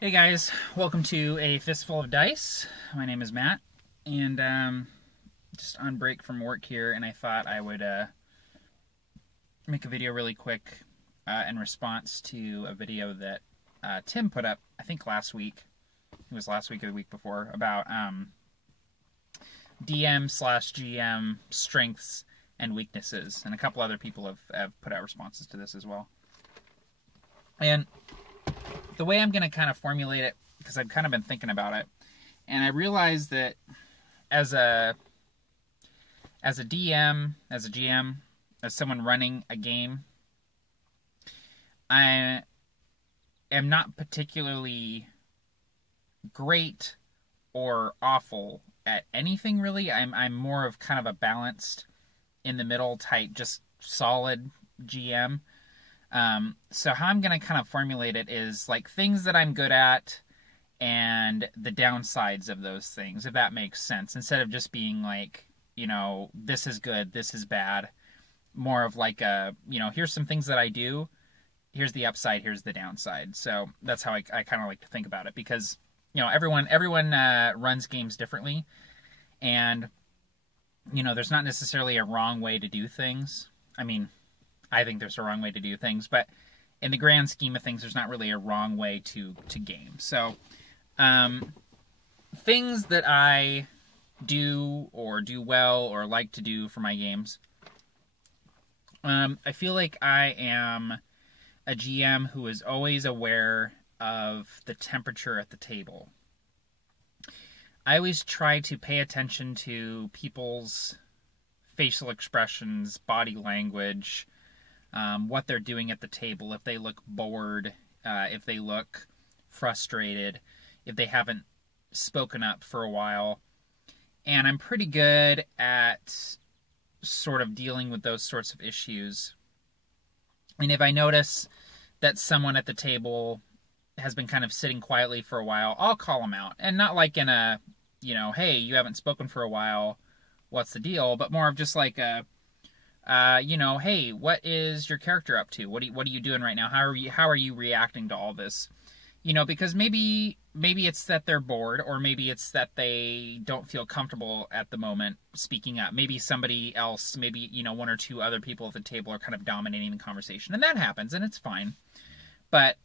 Hey guys, welcome to A Fistful of Dice. My name is Matt, and just on break from work here, and I thought I would make a video really quick in response to a video that Tim put up, I think last week. It was last week or the week before, about DM/GM strengths and weaknesses, and a couple other people have put out responses to this as well. And the way I'm going to kind of formulate it, because I've kind of been thinking about it, and I realized that as a DM, as a GM, as someone running a game, I am not particularly great or awful at anything really. I'm more of kind of a balanced, in the middle type, just solid GM. So how I'm going to kind of formulate it is like things that I'm good at and the downsides of those things, if that makes sense. Instead of just being like, this is good, this is bad. More of like here's some things that I do, here's the upside, here's the downside. So that's how I kind of like to think about it, because, everyone runs games differently, and, there's not necessarily a wrong way to do things. I mean, I think there's a wrong way to do things, but in the grand scheme of things, there's not really a wrong way to game. So, things that I do or do well or like to do for my games, I feel like I am a GM who is always aware of the temperature at the table. I always try to pay attention to people's facial expressions, body language, what they're doing at the table, if they look bored, if they look frustrated, if they haven't spoken up for a while. And I'm pretty good at sort of dealing with those sorts of issues. And if I notice that someone at the table has been kind of sitting quietly for a while, I'll call them out. And not like in a, hey, you haven't spoken for a while, what's the deal? But more of just like a, hey, what is your character up to? What are you doing right now? How are you reacting to all this? Because maybe it's that they're bored, or maybe it's that they don't feel comfortable at the moment speaking up. Maybe somebody else, maybe, one or two other people at the table are kind of dominating the conversation, and that happens, and it's fine. But,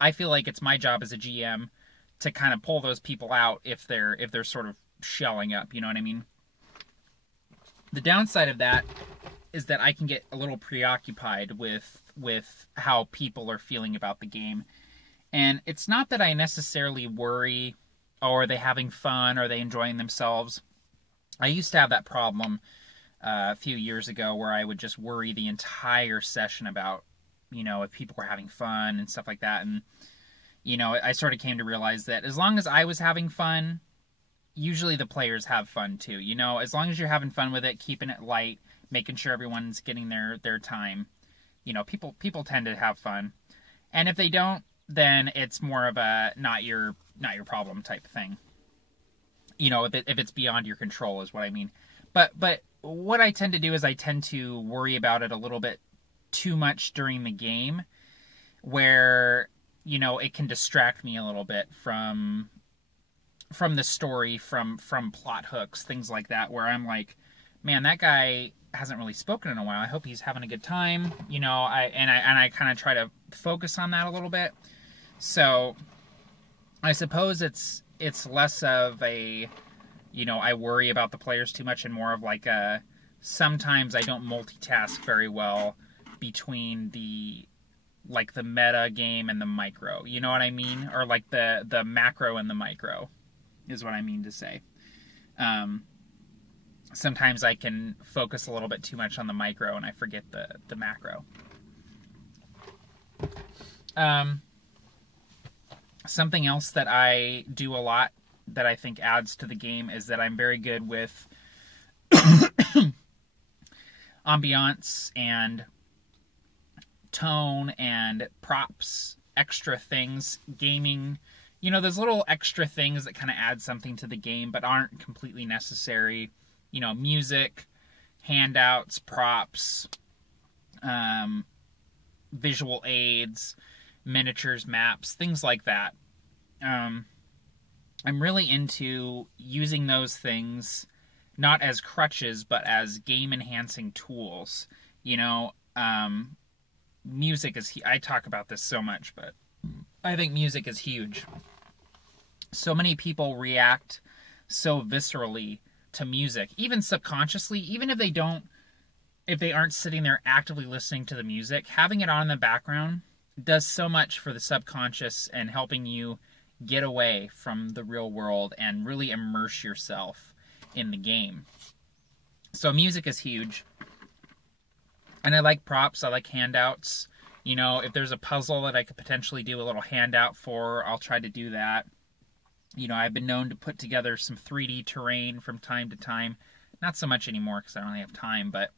I feel like it's my job as a GM to kind of pull those people out if they're sort of shelling up, you know what I mean? The downside of that is that I can get a little preoccupied with how people are feeling about the game. And it's not that I necessarily worry, oh, are they having fun? Are they enjoying themselves? I used to have that problem a few years ago where I would just worry the entire session about, if people were having fun and stuff like that. And, I sort of came to realize that as long as I was having fun, usually the players have fun too. As long as you're having fun with it, keeping it light, making sure everyone's getting their time, people tend to have fun. And if they don't, then it's more of a not your problem type thing. If it's beyond your control is what I mean. But what I tend to do is I tend to worry about it a little bit too much during the game, where, it can distract me a little bit from the story, from plot hooks, things like that, where I'm like, man, that guy hasn't really spoken in a while. I hope he's having a good time. I kind of try to focus on that a little bit. So I suppose it's less of a, I worry about the players too much, and more of like a, sometimes I don't multitask very well between the meta game and the micro. You know what I mean? Or like the macro and the micro is what I mean to say. Sometimes I can focus a little bit too much on the micro and I forget the macro. Something else that I do a lot that I think adds to the game is that I'm very good with ambiance and tone and props, extra things, gaming, those little extra things that kind of add something to the game but aren't completely necessary. Music, handouts, props, visual aids, miniatures, maps, things like that. I'm really into using those things not as crutches, but as game enhancing tools. You know, music is, I talk about this so much, but I think music is huge. So many people react so viscerally to music, even subconsciously, even if they aren't sitting there actively listening to the music, having it on in the background does so much for the subconscious and helping you get away from the real world and really immerse yourself in the game. So music is huge. And I like props, I like handouts. You know, if there's a puzzle that I could potentially do a little handout for, I'll try to do that. You know, I've been known to put together some 3D terrain from time to time. Not so much anymore because I don't really have time, but,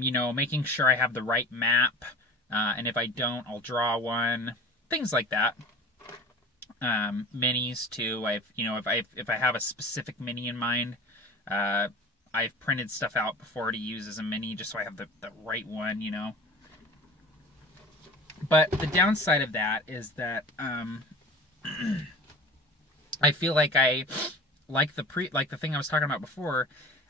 you know, making sure I have the right map. And if I don't, I'll draw one. Things like that. Minis too. If I have a specific mini in mind, I've printed stuff out before to use as a mini just so I have the right one, you know. But the downside of that is that I feel like like the thing I was talking about before,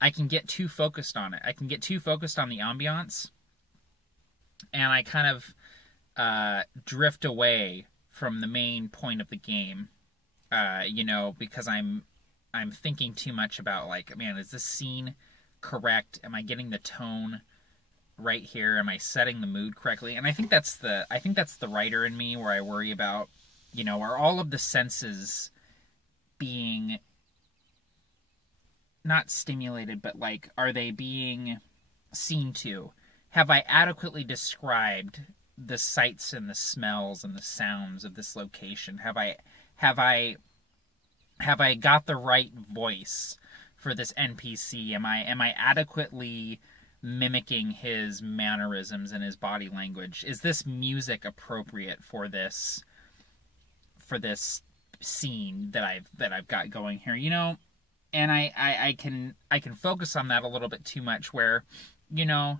I can get too focused on it. I can get too focused on the ambiance, and I kind of drift away from the main point of the game. You know, because I'm thinking too much about, like, man, is this scene correct? Am I getting the tone right here? Am I setting the mood correctly? And I think that's the writer in me, where I worry about, you know, are all of the senses being not stimulated, but like, are they being seen to? Have I adequately described the sights and the smells and the sounds of this location? Have I got the right voice for this NPC? Am I adequately mimicking his mannerisms and his body language? Is this music appropriate for this scene that I've got going here, you know? And I can focus on that a little bit too much, where, you know,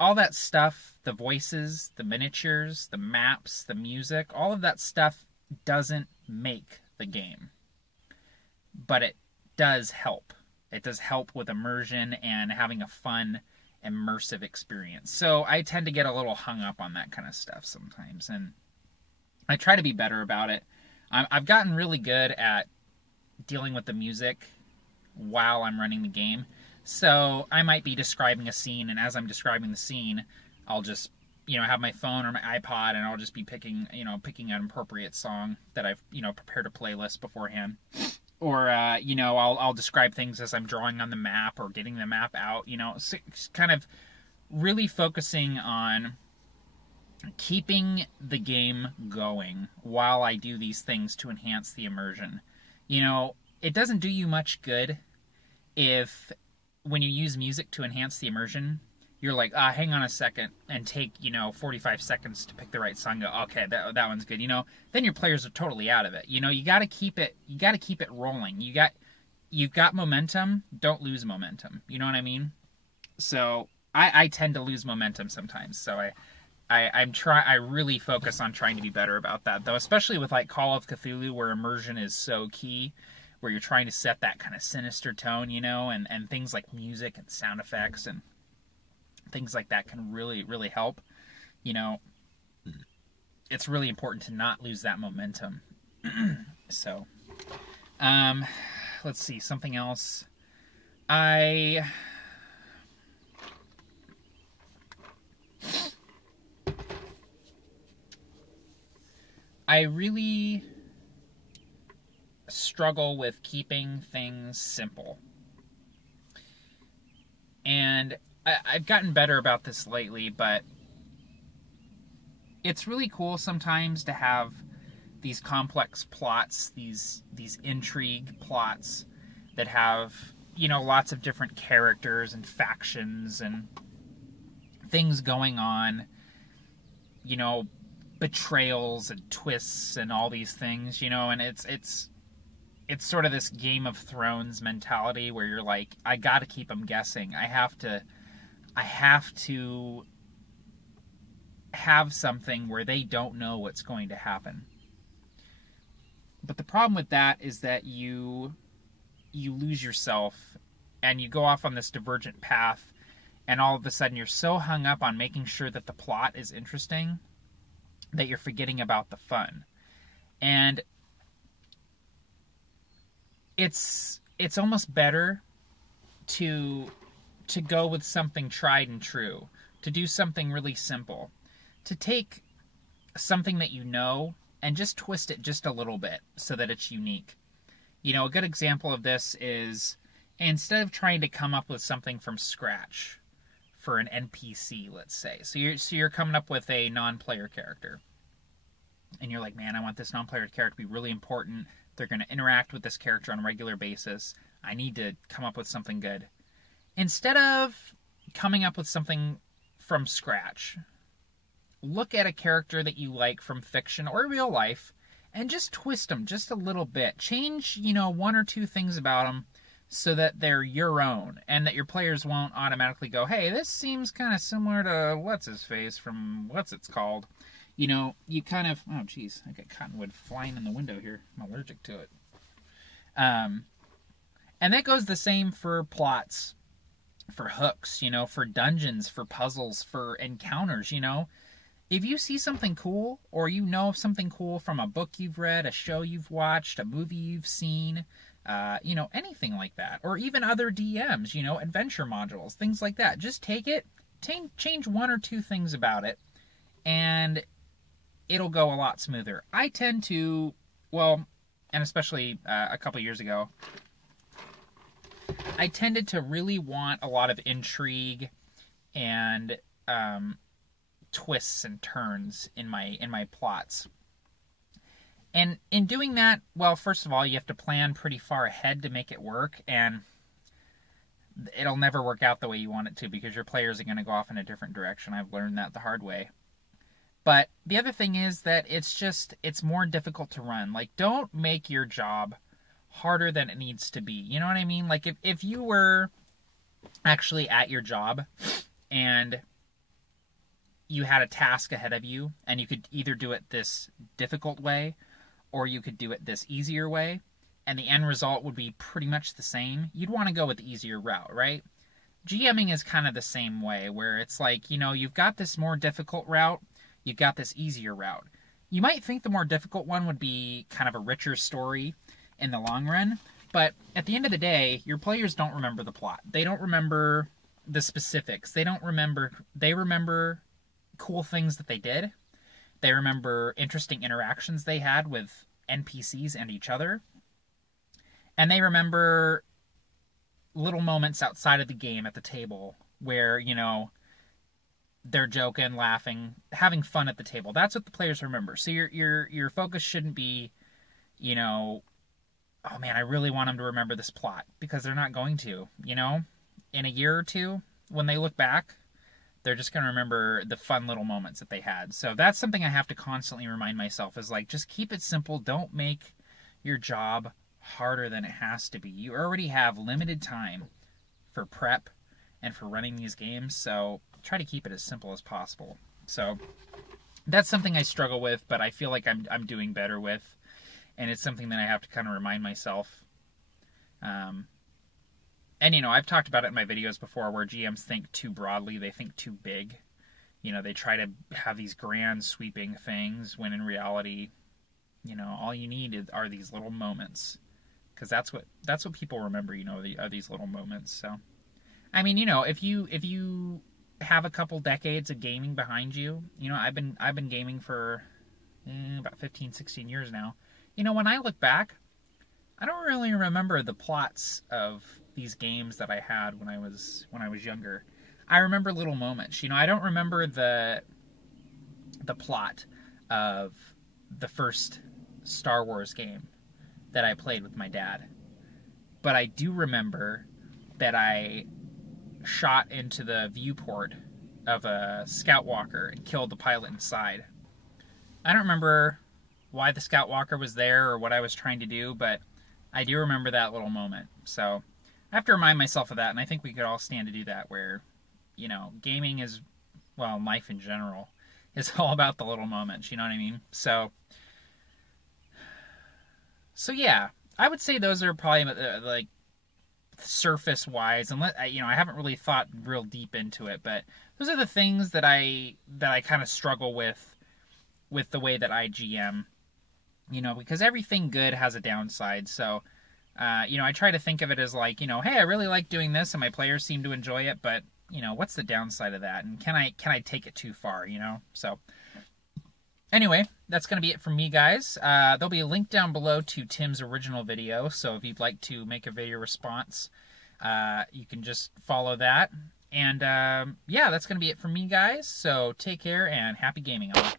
all that stuff, the voices, the miniatures, the maps, the music, all of that stuff doesn't make the game. But it does help. It does help with immersion and having a fun, immersive experience. So I tend to get a little hung up on that kind of stuff sometimes, and I try to be better about it. I've gotten really good at dealing with the music while I'm running the game. So I might be describing a scene, and as I'm describing the scene, I'll just, you know, have my phone or my iPod, and I'll just be picking an appropriate song that I've, you know, prepared a playlist beforehand. Or, you know, I'll describe things as I'm drawing on the map or getting the map out, you know, so kind of really focusing on keeping the game going while I do these things to enhance the immersion. You know, it doesn't do you much good if, when you use music to enhance the immersion, you're like, hang on a second, and take, you know, 45 seconds to pick the right song. Go, okay, that one's good. You know, then your players are totally out of it. You know, you got to keep it rolling. You've got momentum. Don't lose momentum. You know what I mean? So I tend to lose momentum sometimes. So I really focus on trying to be better about that, though, especially with like Call of Cthulhu, where immersion is so key, where you're trying to set that kind of sinister tone, you know, and things like music and sound effects and things like that can really, really help. You know, it's really important to not lose that momentum. So, let's see, something else. I really struggle with keeping things simple. And I've gotten better about this lately, but it's really cool sometimes to have these complex plots, these intrigue plots that have, you know, lots of different characters and factions and things going on, you know, betrayals and twists and all these things, you know, and it's sort of this Game of Thrones mentality where you're like, I gotta keep them guessing. I have to have something where they don't know what's going to happen. But the problem with that is that you lose yourself and you go off on this divergent path, and all of a sudden you're so hung up on making sure that the plot is interesting that you're forgetting about the fun. And it's almost better to go with something tried and true, to do something really simple, to take something that you know and just twist it just a little bit so that it's unique. You know, a good example of this is, instead of trying to come up with something from scratch for an NPC, let's say, so you're coming up with a non-player character, and you're like, man, I want this non-player character to be really important. They're going to interact with this character on a regular basis. I need to come up with something good. Instead of coming up with something from scratch, look at a character that you like from fiction or real life and just twist them just a little bit. Change, one or two things about them so that they're your own, and that your players won't automatically go, hey, this seems kind of similar to what's-his-face from what's-it's-called. You kind of... Oh, geez, I got cottonwood flying in the window here. I'm allergic to it. And that goes the same for plots, for hooks, for dungeons, for puzzles, for encounters, If you see something cool, or you know of something cool from a book you've read, a show you've watched, a movie you've seen, anything like that, or even other DMs, adventure modules, things like that. Just take it, change one or two things about it, and it'll go a lot smoother. I tend to, and especially a couple years ago, I tended to really want a lot of intrigue and twists and turns in my plots. And in doing that, well, first of all, you have to plan pretty far ahead to make it work, and it'll never work out the way you want it to because your players are going to go off in a different direction. I've learned that the hard way. But the other thing is that it's more difficult to run. Like, don't make your job harder than it needs to be. You know what I mean? Like, if you were actually at your job and you had a task ahead of you, and you could either do it this difficult way or you could do it this easier way, and the end result would be pretty much the same, you'd want to go with the easier route, right? GMing is kind of the same way, where it's like, you've got this more difficult route, you've got this easier route. You might think the more difficult one would be kind of a richer story in the long run, but at the end of the day, your players don't remember the plot. They don't remember the specifics. They remember cool things that they did. They remember interesting interactions they had with NPCs and each other. And they remember little moments outside of the game at the table where, they're joking, laughing, having fun at the table. That's what the players remember. So your focus shouldn't be, oh man, I really want them to remember this plot, because they're not going to, In a year or two, when they look back, they're just going to remember the fun little moments that they had. So that's something I have to constantly remind myself, is like, just keep it simple. Don't make your job harder than it has to be. You already have limited time for prep and for running these games, so try to keep it as simple as possible. So that's something I struggle with, but I feel like I'm doing better with, and it's something that I have to kind of remind myself. And, I've talked about it in my videos before, where GMs think too broadly, they think too big. They try to have these grand sweeping things, when in reality, all you need are these little moments. Because that's what people remember, are these little moments. So, I mean, if you have a couple decades of gaming behind you, I've been gaming for about 15, 16 years now. When I look back, I don't really remember the plots of these games that I had when I was younger. I remember little moments. I don't remember the plot of the first Star Wars game that I played with my dad. But I do remember that I shot into the viewport of a Scout Walker and killed the pilot inside. I don't remember why the Scout Walker was there or what I was trying to do, but I do remember that little moment. So I have to remind myself of that, and I think we could all stand to do that, where, gaming is, well, life in general, is all about the little moments, you know what I mean? So So yeah, I would say those are probably like surface wise, and I haven't really thought real deep into it, but those are the things that I kind of struggle with the way that I GM. Because everything good has a downside. So, I try to think of it as like, hey, I really like doing this, and my players seem to enjoy it, but what's the downside of that, and can I take it too far? So. Anyway, that's going to be it from me, guys. There'll be a link down below to Tim's original video, so if you'd like to make a video response, you can just follow that. And yeah, that's going to be it from me, guys. So take care and happy gaming all.